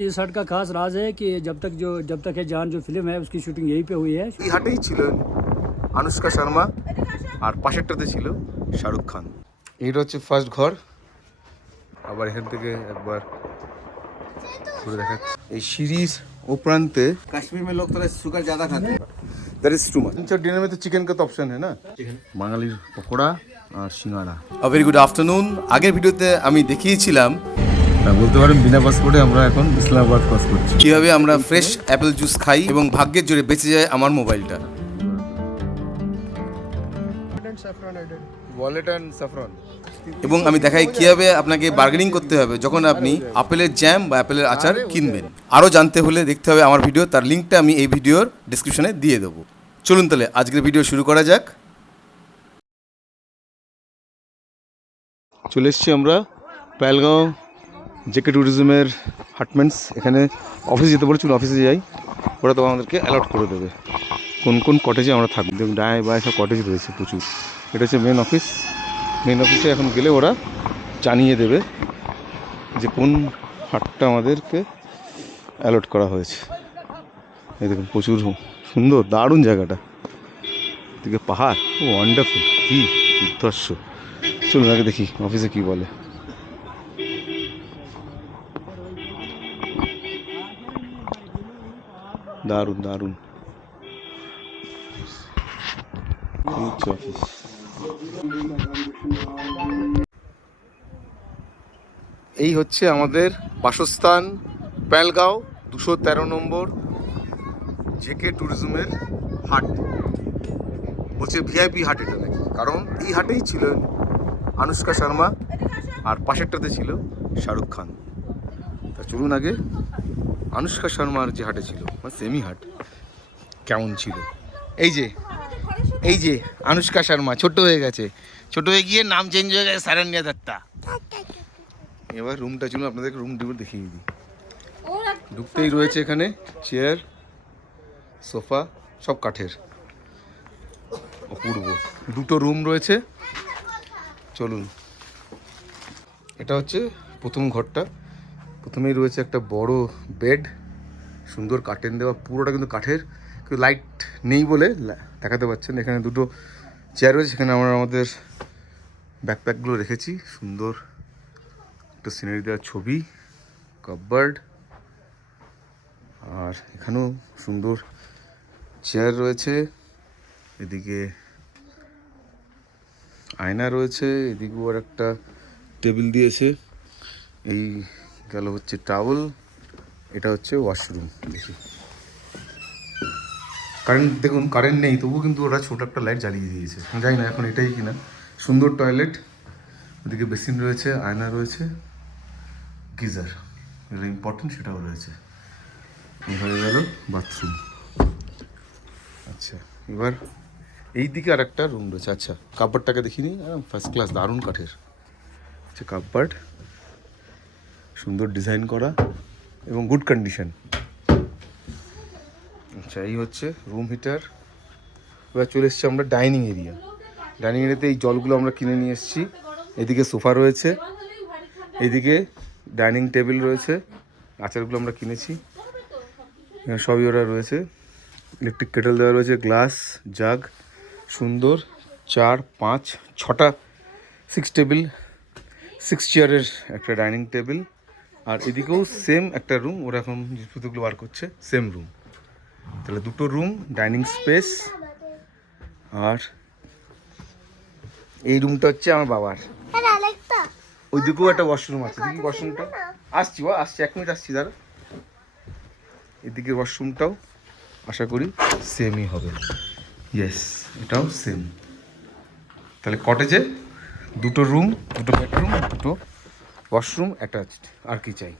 इस हट का खास राज है कि जब तक जो जब तक है जान जो फिल्म है उसकी शूटिंग यहीं पे हुई है এই হাটেই ছিল আনুষ্কা শর্মা আর পাশেরটাতে ছিল শাহরুখ খান এইটা হচ্ছে ফার্স্ট ঘর আবার এখান থেকে একবার ঘুরে দেখাচ্ছি এই সিরিজ ও প্রান্তে कश्मीर में लोग थोड़ा शुगर ज्यादा खाते हैं that is too much dinner में तो चिकन का तो ऑप्शन है ना বাঙালির পকোড়া আর সিঙ্গাড়া ভেরি গুড আফটারনুন আগের ভিডিওতে আমি দেখিয়েছিলাম হ্যাঁ বলতে পারেন বিনা পাসপোর্টে আমরা এখন ইসলামাবাদ ক্রস করছি। কীভাবে আমরা ফ্রেশ অ্যাপেল জুস খাই এবং ভাগ্যের জোরে বেঁচে যায় আমার মোবাইলটা? ওয়ালেট অ্যান্ড সাফরন এবং আমি দেখাই কীভাবে আপনাকে বার্গেনিং করতে হবে যখন আপনি আপেলের জ্যাম বা আপেলের আচার কিনবেন। আরও জানতে হলে দেখতে হবে আমার ভিডিও তার লিঙ্কটা আমি এই ভিডিওর ডিসক্রিপশনে দিয়ে দেবো। চলুন তাহলে আজকের ভিডিও শুরু করা যাক। চলে এসেছি আমরা পায়েলগাঁও জেকে ট্যুরিজমের হাটমেন্টস এখানে অফিসে যেতে বলেছিল অফিসে যাই। ওরা তো আমাদেরকে অ্যালট করে দেবে। কোন কোন কটেজে আমরা থাকব। দেখুন ডায় বায় সব কটেজ রয়েছে প্রচুর। এটা হচ্ছে মেন অফিস মেন অফিসে এখন গেলে ওরা জানিয়ে দেবে যে কোন হাটটা আমাদেরকে অ্যালট করা হয়েছে। এই দেখুন, প্রচুর সুন্দর, দারুণ জায়গাটা। এদিকে পাহাড়, ও ওয়ান্ডারফুল কী দুর্ধর্ষ চলুন আগে দেখি অফিসে কী বলে। দারুণ দারুণ। এই হচ্ছে আমাদের বাসস্থান, প্যালগাঁও, দুশো তেরো নম্বর জেকে ট্যুরিজমের হাট। বলছে ভিআইপি হাট এটা নাকি? কারণ এই হাটেই ছিল আনুষ্কা শর্মা আর পাশেরটাতে ছিল শাহরুখ খান। তা চলুন আগে আনুষ্কা শর্মার যে হাটে ছিল মানে সেমি হাট, কেমন ছিল? এই যে এই যে আনুষ্কা শর্মা ছোট হয়ে গেছে। ছোট হয়ে গিয়ে নাম চেঞ্জ হয়ে গেছে সারান্যা দত্তা। এবার রুমটা চলুন, আপনাদেরকে রুম ডিউর দেখিয়ে দিই। ঢুকতেই রয়েছে এখানে চেয়ার সোফা সব কাঠের। অপূর্ব। দুটো রুম রয়েছে। চলুন। এটা হচ্ছে প্রথম ঘরটা। প্রথমেই রয়েছে একটা বড় বেড সুন্দর কার্টেন দেওয়া, পুরোটা কিন্তু কাঠের, কিন্তু লাইট নেই বলে দেখাতে পাচ্ছেন। এখানে দুটো চেয়ার রয়েছে, সেখানে আমরা আমাদের ব্যাকপ্যাকগুলো রেখেছি। সুন্দর একটা সিনারি দেওয়া ছবি কাপবার্ড আর এখানেও সুন্দর চেয়ার রয়েছে। এদিকে আয়না রয়েছে, এদিকেও আর একটা টেবিল দিয়েছে। এই গেল হচ্ছে টাওয়েল এটা হচ্ছে ওয়াশরুম দেখি। কারেন্ট দেখুন কারেন্ট নেই, তবুও কিন্তু ওরা ছোট একটা লাইট জ্বালিয়ে দিয়েছে। জানি না এখন এটাই কিনা। সুন্দর টয়লেট ওদিকে বেসিন রয়েছে, আয়না রয়েছে, গিজার। যেটা ইম্পর্টেন্ট সেটাও রয়েছে। হয়ে গেল বাথরুম আচ্ছা এবার এই দিকে আর একটা রুম রয়েছে। আচ্ছা কাপড়টাকে দেখিনি ফার্স্ট ক্লাস দারুণ কাঠের। আচ্ছা কাপড় সুন্দর ডিজাইন করা এবং গুড কন্ডিশন আচ্ছা এই হচ্ছে রুম হিটার এবার চলে এসেছি আমরা ডাইনিং এরিয়া ডাইনিং এরিয়াতে এই জলগুলো আমরা কিনে নিয়ে এসেছি। এদিকে সোফা রয়েছে, এদিকে ডাইনিং টেবিল রয়েছে, আচারগুলো আমরা কিনেছি। সবই ওরা রয়েছে। ইলেকট্রিক কেটেল দেওয়া রয়েছে গ্লাস জাগ সুন্দর। চার, পাঁচ, ছটা সিক্স টেবিল সিক্স চেয়ারের একটা ডাইনিং টেবিল আর এদিকেও সেম একটা রুম ওরা এখন জিনিসপত্রগুলো বার করছে সেম রুম তাহলে দুটো রুম ডাইনিং স্পেস আর এই রুমটা হচ্ছে আমার বাবার। ওই দিকেও একটা ওয়াশরুম আছে। দেখি ওয়াশরুমটা আসছি বা আসছি এক মিনিট আসছি দাদা এদিকে ওয়াশরুমটাও আশা করি সেমই হবে। ইয়েস এটাও সেম তাহলে কটেজে দুটো রুম দুটো বেডরুম দুটো ওয়াশরুম অ্যাটাচড আর কি চাই।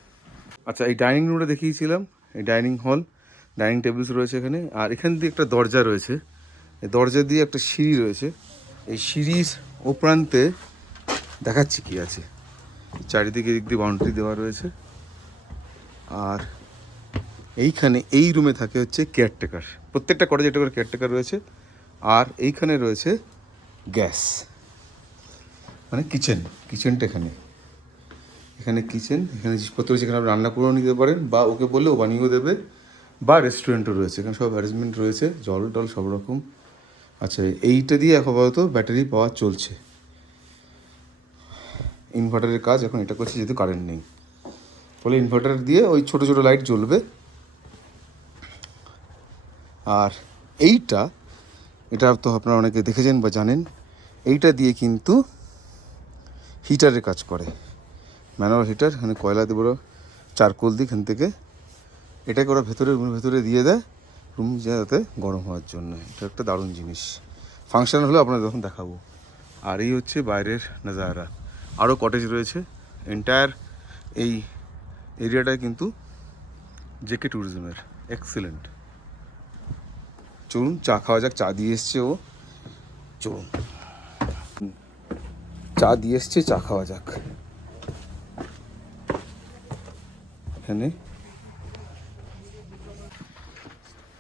আচ্ছা এই ডাইনিং রুমটা দেখিয়েছিলাম, এই ডাইনিং হল, ডাইনিং টেবিলস রয়েছে এখানে, আর এখান দিয়ে একটা দরজা রয়েছে, এই দরজা দিয়ে একটা সিঁড়ি রয়েছে, এই সিঁড়ির ও প্রান্তে দেখাচ্ছি কি আছে, চারিদিকে দিক দিয়ে বাউন্ডারি দেওয়া রয়েছে, আর এইখানে এই রুমে থাকে হচ্ছে কেয়ারটেকার প্রত্যেকটা কটেজে একটা করে কেয়ারটেকার রয়েছে, আর এইখানে রয়েছে গ্যাস মানে কিচেন কিচেনটা এখানে। এখানে কিচেন এখানে জিনিসপত্র রয়েছে, এখানে আপনি রান্না করেও নিতে পারেন, বা ওকে বললে ও বানিয়েও দেবে, বা রেস্টুরেন্টও রয়েছে, এখানে সব অ্যারেঞ্জমেন্ট রয়েছে, জল টল সব রকম। আচ্ছা এইটা দিয়ে আপাতত ব্যাটারি পাওয়া চলছে। ইনভার্টারের কাজ এখন এটা করছে, যেহেতু কারেন্ট নেই। ফলে ইনভার্টার দিয়ে ওই ছোটো ছোটো লাইট জ্বলবে। আর এইটা, এটা তো আপনারা অনেকে দেখেছেন বা জানেন, এইটা দিয়ে কিন্তু হিটারের কাজ করে। ম্যানুয়াল হিটার এখানে কয়লা দেবো ওরা চারকোল দিই এখান থেকে এটাকে ওরা ভেতরে রুমের ভেতরে দিয়ে দেয় রুম যাতে গরম হওয়ার জন্য। এটা একটা দারুণ জিনিস। ফাংশন হলে আপনাদের তখন দেখাবো। আর এই হচ্ছে বাইরের নাজারা। আরও কটেজ রয়েছে। এন্টায়ার এই এরিয়াটা কিন্তু জেকে ট্যুরিজমের এক্সেলেন্ট চলুন, চা খাওয়া যাক। চা দিয়ে এসছে ও। চলুন। চা দিয়ে এসছে, চা খাওয়া যাক। এখানে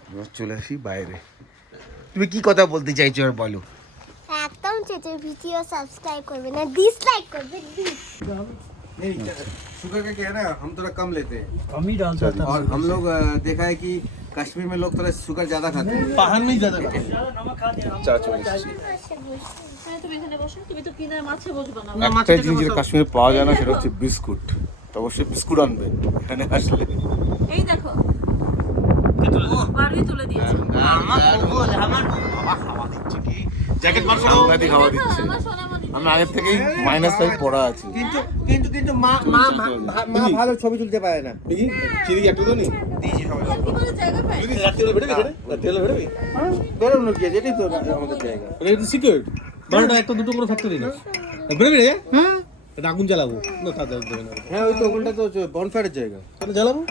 এবার চলে আসি বাইরে তুমি কি কথা বলতে চাইছো আর বলো একদম চেচের ভিডিও সাবস্ক্রাইব করবে না ডিসলাইক করবে नहीं शुगर का क्या है ना हम थोड़ा कम लेते हैं कम ही डालता था और हम लोग अ, देखा है कि कश्मीर में लोग थोड़ा शुगर ज्यादा खाते हैं नमक खा दिया চা চলে এসেছি হ্যাঁ, তুমি এখানে বসো তুমি তো কিনার মাছে বসবা না একটা জিনিস যেটা কাশ্মীরে পাওয়া যায় না সেটা হচ্ছে বিস্কুট তো অবশ্যই বিস্কুট আনবেন এখানে আসলে। এই দেখো। তুলে দিয়েছে। জ্যাকেট মার সাংঘাতিক হাওয়া দিচ্ছে। আমার আগের থেকেই মাইনাস ফাইভ পড়া আছি। কিন্তু কিন্তু কিন্তু মা মা মা- মা ভালো ছবি তুলতে পারে না। চিনি একটু তো নি দিয়েছি সবাই তো আমাদের জায়গা। এটা সিকিউর বারোটা একটা দুটো করে ফ্যাক্টরি না। বেড়ে বেড়ে হ্যাঁ। এটা আগুন জ্বালাবো না তা দেবে না হ্যাঁ ওই তো ওখানটা তো বনফায়ারের জায়গা তাহলে জ্বালাবো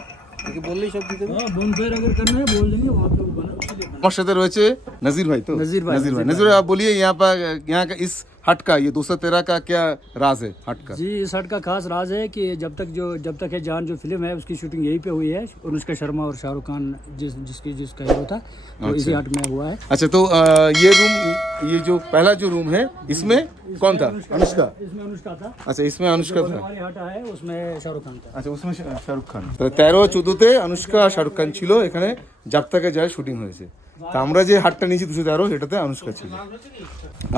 একে বললেই সব দিতে হবে। हाँ बोनफायर अगर करना है बोल देंगे वहाँ पे वो बना उसी लिए আমার সাথে রয়েছে नजीर भाई तो नजीर भाई, नजीर भाई नजीर नजीर भाई आप बोलिए यहाँ पर यहाँ का इस हट का ये दो सौ तेरह का क्या राज है हट का जी इस हट का खास राज है कि जब तक जो जब तक है जान जो फिल्म है उसकी शूटिंग यहीं पे हुई है अनुष्का शर्मा और शाहरुख खान जिस जिसकी जिसका हीरो था तो इसी हट में हुआ है अच्छा तो अ, ये रूम ये जो पहला जो रूम है इसमें कौन था अनुष्का इसमें अनुष्का था अच्छा इसमें अनुष्का और था हमारी हट है उसमें शाहरुख खान था আচ্ছা ওসময় শাহরুখ খান তাহলে তেরো চোদ্দোতে অনুষ্কা আর শাহরুখ খান ছিল এখানে জাপ্তাকে যায় শুটিং হয়েছে তা আমরা যে হাটটা নিয়েছি দুশো তেরো সেটাতে অনুষ্কা ছিল।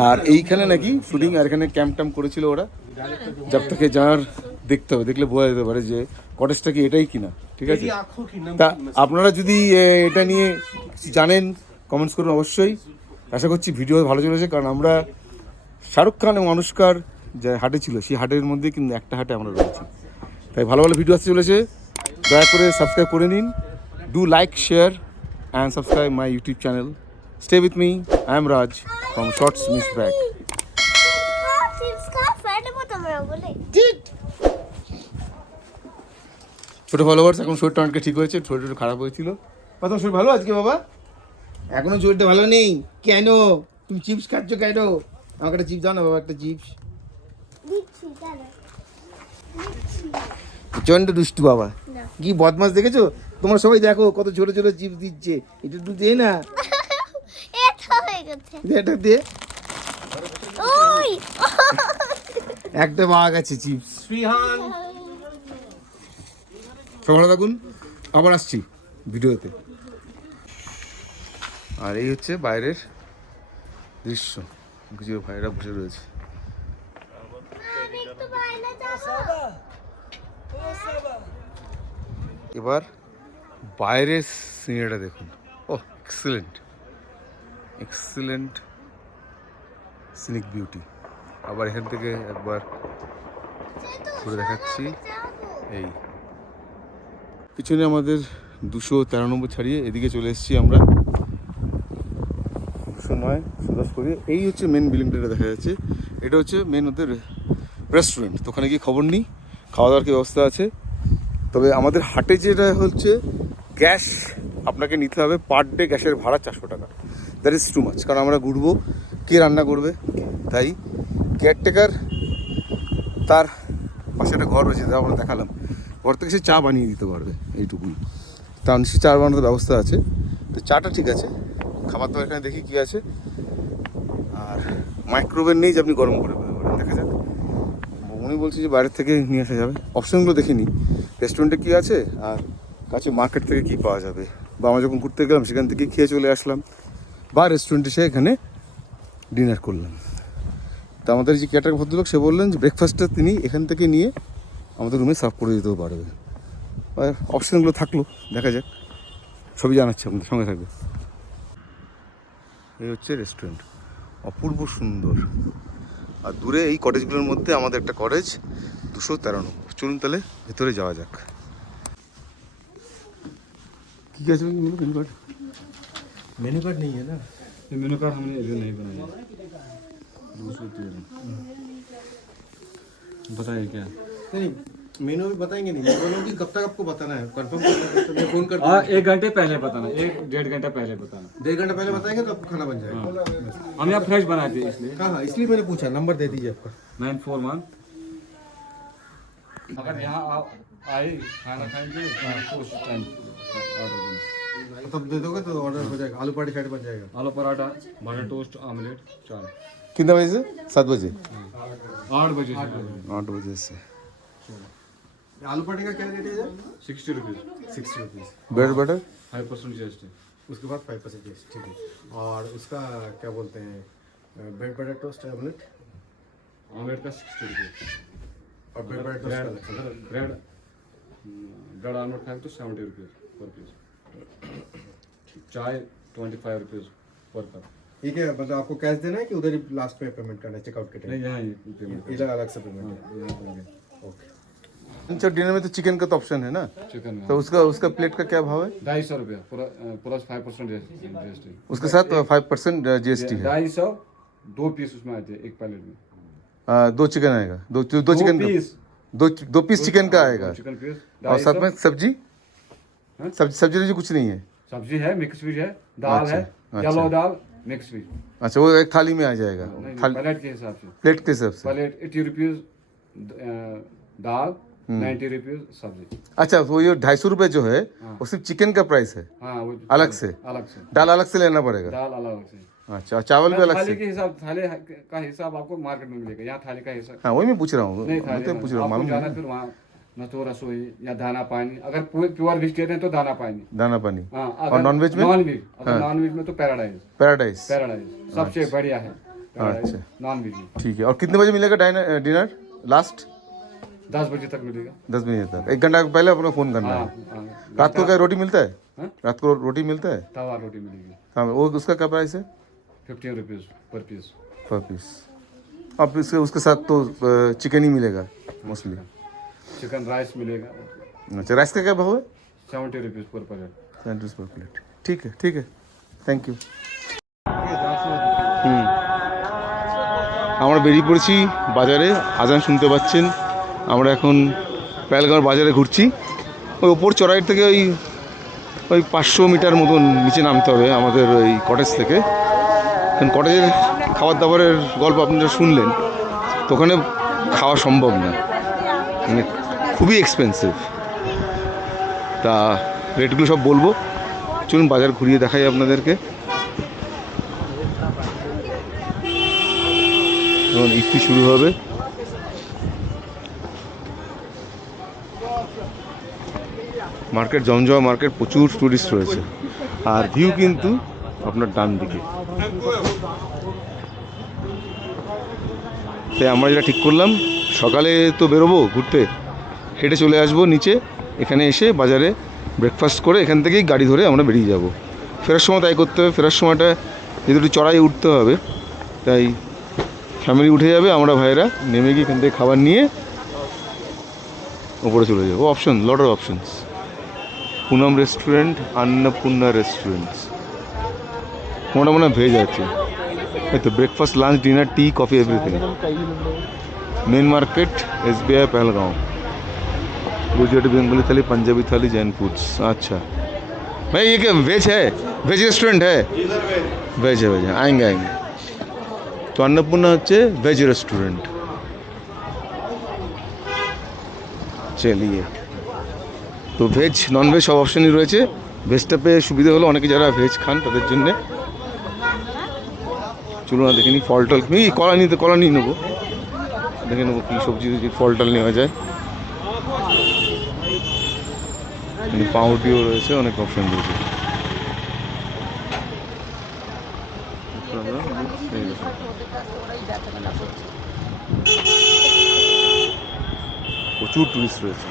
আর এইখানে নাকি শুটিং আর এখানে ক্যাম্প ট্যাম্প করেছিল ওরা। জাপ্তাকে যার দেখতে হবে দেখলে বোঝা যেতে পারে যে কটেজটা কি এটাই কিনা ঠিক আছে? তা আপনারা যদি এটা নিয়ে জানেন কমেন্টস করুন অবশ্যই। আশা করছি ভিডিও ভালো চলেছে কারণ আমরা শাহরুখ খান এবং অনুষ্কার যে হাটে ছিল সেই হাটের মধ্যে কিন্তু একটা হাটে আমরা রয়েছি। তাই ভালো ভালো ভিডিও আসতে চলেছে। দয়া করে সাবস্ক্রাইব করে নিন। Do like share and subscribe my YouTube channel stay with me I am Raj from shorts miss ব্যাক চিপস খাও ফ্যাট হব তোমরা বলে ছোটো ফলোয়ার্স এখন শরীরটা অনেকটা ঠিক হয়েছে শরীরটা খারাপ হয়েছিল। বা তোমার শরীর ভালো আজকে বাবা? এখনও শরীরটা ভালো নেই। কেন? তুমি চিপস খাচ্ছ কেন? আমাকে একটা চিপস দাও না বাবা একটা চিপস প্রচণ্ড দুষ্টু বাবা। কি বদমাস দেখেছ? তোমরা সবাই দেখো কত ছোট ছোট চিপস দিচ্ছে। এটা একটু দে না। এটা দে একটা পাওয়া গেছে চিপস। সব ভালো থাকুন আবার আসছি ভিডিওতে। আর এই হচ্ছে বাইরের দৃশ্য। কিছু ভাইরা বসে রয়েছে। আমি একটু বাইরে যাব। এবার বাইরের সিনারিটা দেখুন। ও এক্সিলেন্ট এক্সিলেন্ট সিনিক বিউটি আবার এখান থেকে একবার ঘুরে দেখাচ্ছি। এই। পিছনে আমাদের দুশো তেরো নম্বর ছাড়িয়ে এদিকে চলে এসেছি আমরা। নয় সুদাস করি এই হচ্ছে মেন বিল্ডিংটা দেখা যাচ্ছে। এটা হচ্ছে মেন ওদের রেস্টুরেন্ট তো ওখানে গিয়ে খবর নিই। খাওয়া দাওয়ার কি ব্যবস্থা আছে? তবে আমাদের হাটে যেটা হচ্ছে গ্যাস আপনাকে নিতে হবে পার ডে গ্যাসের ভাড়া চারশো টাকা। দ্যাট ইজ টু মাচ কারণ আমরা ঘুরবো, কে রান্না করবে? তাই কেয়ারটেকার তার পাশে একটা ঘর রয়েছে আমরা দেখালাম। ঘর থেকে সে চা বানিয়ে দিতে পারবে, এইটুকুই। তার নিশ্চয়ই চা বানানোর ব্যবস্থা আছে। তো চাটা ঠিক আছে। খাবার তো এখানে দেখি কী আছে। আর মাইক্রোওভেন নেই যে আপনি গরম করে দেখা যাক। উনি বলছি যে বাইরের থেকে নিয়ে আসা যাবে। অপশনগুলো দেখিনি রেস্টুরেন্টে কী আছে? আর কাছে মার্কেট থেকে কী পাওয়া যাবে? বা আমরা যখন ঘুরতে গেলাম, সেখান থেকে খেয়ে চলে আসলাম। বা রেস্টুরেন্টে এসে এখানে ডিনার করলাম। তা আমাদের যে ক্যাটার ভদ্রলোক, সে বললেন যে ব্রেকফাস্টটা তিনি এখান থেকে নিয়ে আমাদের রুমে সার্ভ করে দিতেও পারবে। আর অপশানগুলো থাকল, দেখা যাক। সবই জানাচ্ছি আপনাদের, সঙ্গে থাকবে। এই হচ্ছে রেস্টুরেন্ট অপূর্ব সুন্দর। আর দূরে এই কটেজগুলোর মধ্যে আমাদের একটা কটেজ দুশো তেরো নম্বর। চলুন তাহলে ভেতরে যাওয়া যাক। गैस में मेनू कार्ड। मेनू कार्ड नहीं है ना? ये मेनू कार्ड हमने अभी नहीं बनाया। बताइए क्या? नहीं मेनू भी बताएँगे नहीं। बोलो कब तक आपको बताना है? कंफर्म करना फ़ोन कर हाँ एक घंटे पहले बताना। एक डेढ़ घंटा पहले बताना। डेढ़ घंटा पहले बताएँगे तो आपको खाना बन जाएगा। हाँ। हम यहाँ फ्रेश बनाए थे इसलिए। हाँ, हाँ इसलिए मैंने पूछा नंबर दे दीजिए आपका। नाइन फोर वन अगर यहाँ आए खाना खाएँगे तो तब दे दोगे तो ऑर्डर हो जाएगा। आलू पार्टी शाइट बन जाएगा। आलू पराठा बटर टोस्ट ऑमलेट चाय कितना बजे से? सात बजे? आठ बजे आठ बजे से। आलू पार्टी का क्या रेट है sixty rupees sixty rupees bread butter five percent G S T उसके बाद फाइव परसेंट ठीक है। और उसका क्या बोलते हैं? Bread butter toast omelette omelette का सिक्सटी रुपीज़ और bread butter toast bread bread bread omelette खाए तो सेवेंटी रुपीज़ पर पीस चाय twenty five rupees per cup ठीक है मतलब आपको कैश देना है कि उधर ही लास्ट में पेमेंट करना है चेकआउट के टाइम नहीं यहाँ ही पेमेंट इधर अलग से पेमेंट है। यहाँ पे लगे ओके अच्छा डिनर में तो चिकन का तो ऑप्शन है ना? चिकन तो उसका उसका प्लेट का क्या भाव है? ढाई सौ रुपया plus five percent G S T उसके साथ five percent G S T है। ढाई सौ दो पीस उसमें आते हैं एक प्लेट में। आ, दो चिकन आएगा। दो दो, दो चिकन पीस दो दो पीस चिकन का आएगा। चिकन पीस और साथ में सब्ज़ी? हाँ? सब्ज़ी सब्ज़ी वब्जी कुछ नहीं है। सब्ज़ी है मिक्स वेज है दाल अच्छा, है अच्छा। येलो दाल मिक्स वेज अच्छा वो एक थाली में आ जाएगा। थाली प्लेट के हिसाब से। प्लेट के हिसाब से। प्लेट एटी रुपीज़ दाल हम्म। नाइन्टी रुपीज़ सब्ज़ी। अच्छा वो ये ढाई सौ रुपये जो है वो सिर्फ़ चिकन का प्राइस है। हाँ वो अलग से? अलग से। दाल अलग से लेना पड़ेगा। दाल अलग से। अच्छा चावल भी अलग थाली के हिसाब थाली का हिसाब आपको मार्केट में मिलेगा यहाँ थाली का हिसाब। हाँ वही मैं पूछ रहा हूँ। तो पूछ रहा हूँ है न तो रसोई या दाना पानी अगर प्योर वेजिटेरियन तो दाना पानी। दाना पानी? हाँ और नॉनवेज में? नॉन वेज नॉन वेज में तो पैराडाइज पैराडाइज पैराडाइज सबसे बढ़िया है अच्छा। नॉन वेज ठीक है और कितने बजे मिलेगा डिनर लास्ट दस बजे तक मिलेगा। दस बजे तक। एक घंटा पहले अपना फ़ोन करना हाँ। है हाँ। रात को क्या रोटी मिलता है? हाँ? रात को रोटी मिलता है? तवा रोटी मिलेगी। हाँ वो उसका क्या प्राइस है? Fifteen rupees per piece per piece अब इसके उसके साथ तो चिकन ही मिलेगा मोस्टली चिकन राइस मिलेगा अच्छा राइस का क्या भाव है seventy rupees per plate seventy per plate ठीक है ठीक है থ্যাংক ইউ আমরা বেরিয়ে পড়েছি বাজারে আজান শুনতে পাচ্ছেন আমরা এখন প্যালগাঁও বাজারে ঘুরছি ওই ওপর চড়াই থেকে ওই ওই পাঁচশো মিটার মতন নিচে নামতে হবে আমাদের ওই কটেজ থেকে কারণ কটেজের খাবার দাবারের গল্প আপনারা শুনলেন তো ওখানে খাওয়া সম্ভব না মানে খুবই এক্সপেন্সিভ তা রেটগুলো সব বলব। চলুন বাজার ঘুরিয়ে দেখাই আপনাদেরকে। ইফতি শুরু হবে। মার্কেট জমজমা মার্কেট প্রচুর টুরিস্ট রয়েছে। আর ভিউ কিন্তু আপনার ডান দিকে। তাই আমরা যেটা ঠিক করলাম, সকালে তো বেরোবো ঘুরতে? হেঁটে চলে আসব নিচে, এখানে এসে বাজারে ব্রেকফাস্ট করে এখান থেকেই গাড়ি ধরে আমরা বেরিয়ে যাব। ফেরার সময় তাই করতে হবে, ফেরার সময়টা যেহেতু একটু চড়াই উঠতে হবে, তাই ফ্যামিলি উঠে যাবে, আমরা ভাইয়েরা নেমে গিয়ে এখান থেকে খাবার নিয়ে ওপরে চলে যাব। Option lot of options Poonam restaurant Annapurna restaurants মনে মনে ভেজ আছে। এই তো breakfast lunch dinner tea coffee everything main market S B I Pahalgam Gujarati Bengali thali Punjabi thali Zen foods আচ্ছা ভাই ये veg veg veg restaurant restaurant veg হ্যাঁ veg হ্যাঁ है। आएंगे তো অন্নপূর্ণা হচ্ছে ভেজ রেস্টুরেন্ট চলিয়ে তো ভেজ ননভেজ সব অপশনই রয়েছে ভেজটা পেয়ে সুবিধা হলো অনেকে যারা ভেজ খান তাদের জন্যে চলুন না ফল টল কলা নিতে কলা নিয়ে নেব দেখে নেব কী সবজি ফল টল নেওয়া যায় কিন্তু পাউরটিও রয়েছে, অনেক অপশন রয়েছে। প্রচুর টুরিস্ট রয়েছে।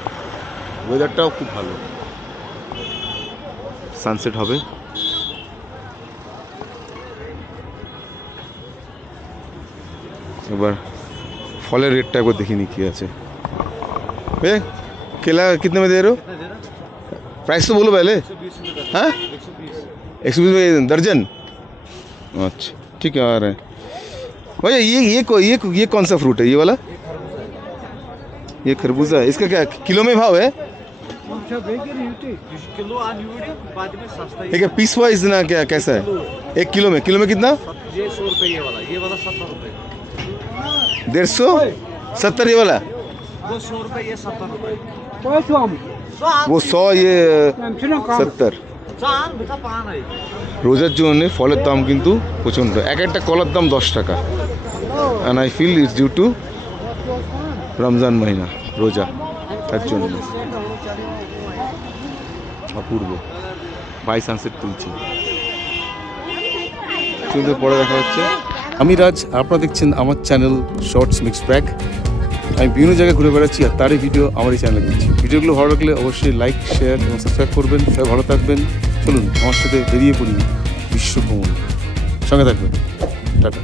ওয়েদারটাও খুব ভালো। সানসেট হবে। এবার ফলের রেটটা একবার দেখিনি কি আছে। কেলা কিনতে মে प्राइस तो बोलो पहले। हाँ? एक सौ बीस। में दर्जन? अच्छा ठीक है आ रहे हैं। भैया ये ये को- ये ये कौन सा फ्रूट है? ये वाला? ये खरबूजा है। इसका क्या किलो में भाव है? ठीक है पीस वाइज ना क्या कैसा है? एक किलो में। किलो में कितना? ये सौ रुपये ये वाला ये वाला सत्तर रुपये डेढ़ सौ? सत्तर ये वाला? सौ रुपये ये सत्तर रुपये দুশো ইয়ে সত্তর রোজার জন্যে ফলের দাম কিন্তু প্রচণ্ড এক একটা কলার দাম দশ টাকা and I feel it's due to Ramzan মাহিনা রোজা তার জন্য অপূর্ব বাই সানসেট তুলছি চলতে পরে দেখা হচ্ছে আমি রাজ আপনারা দেখছেন আমার চ্যানেল শর্টস মিক্স প্যাক আমি বিভিন্ন জায়গায় ঘুরে বেড়াচ্ছি আর তারই ভিডিও আমার এই চ্যানেলে দিচ্ছি ভিডিওগুলো ভালো লাগলে অবশ্যই লাইক শেয়ার এবং সাবস্ক্রাইব করবেন। সবাই ভালো থাকবেন। চলুন, আমার সাথে বেরিয়ে পড়ি বিশ্ব ভ্রমণ সঙ্গে থাকবেন। টাটা।